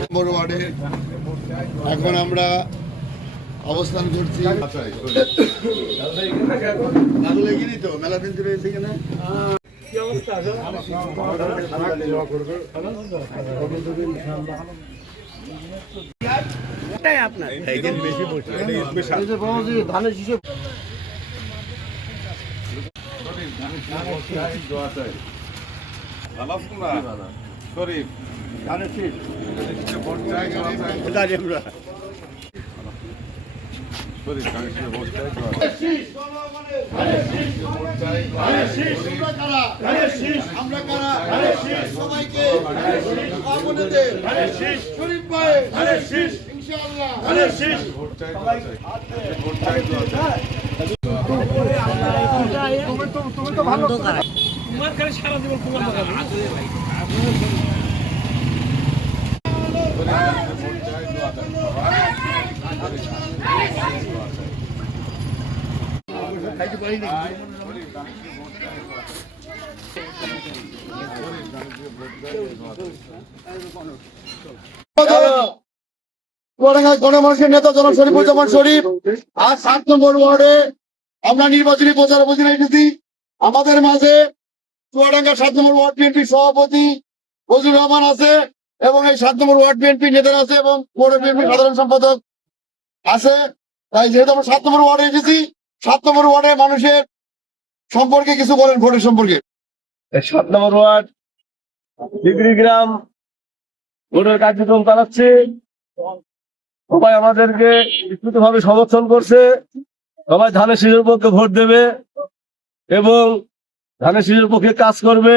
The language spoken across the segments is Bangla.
নম্বর ওয়ার্ডে এখন আমরা অবস্থান করছি। তো মেলা দিন ধরে এসে এখানে আমরা কারা সবাইকে শরীফ ভাই ইনশাআল্লাহ তোমার খালি সারা জীবন তোমার দোকান চুয়াডাঙ্গা শরীফ আর সাত নম্বর ওয়ার্ডে আমরা নির্বাচনী প্রচার আমাদের মাঝে চুয়াডাঙ্গা সাত নম্বর ওয়ার্ড বিএনপি সভাপতি ফজলুর রহমান আছে এবং এই সাত নম্বর ওয়ার্ড বিএনপি নেতারা আছে এবং সাধারণ সম্পাদক আছে? তাই যেহেতু আমরা সাত নম্বর ওয়ার্ডে এসেছি, সাত নম্বর ওয়ার্ডে মানুষের সম্পর্কে কিছু বলেন, ভোটের সম্পর্কে। সাত নম্বর ওয়ার্ড, ডিগ্রি গ্রাম, ভোটের কার্যক্রম চালাচ্ছে। সবাই আমাদেরকে ভাবে সমর্থন করছে। সবাই ধানের শীষের পক্ষে ভোট দেবে এবং ধানের শীষের পক্ষে কাজ করবে।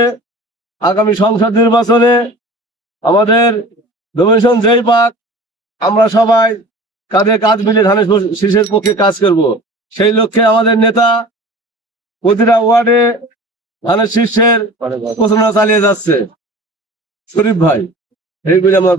আগামী সংসদ নির্বাচনে আমাদের নমিনেশন যেই পাক, আমরা সবাই কাঁধে কাজ মিলে ধানের শীষের পক্ষে কাজ করব। সেই লক্ষ্যে আমাদের নেতা প্রতিটা ওয়ার্ডে ধানের শীর্ষের প্রচারণা চালিয়ে যাচ্ছে। শরীফ ভাই এইগুলি আমার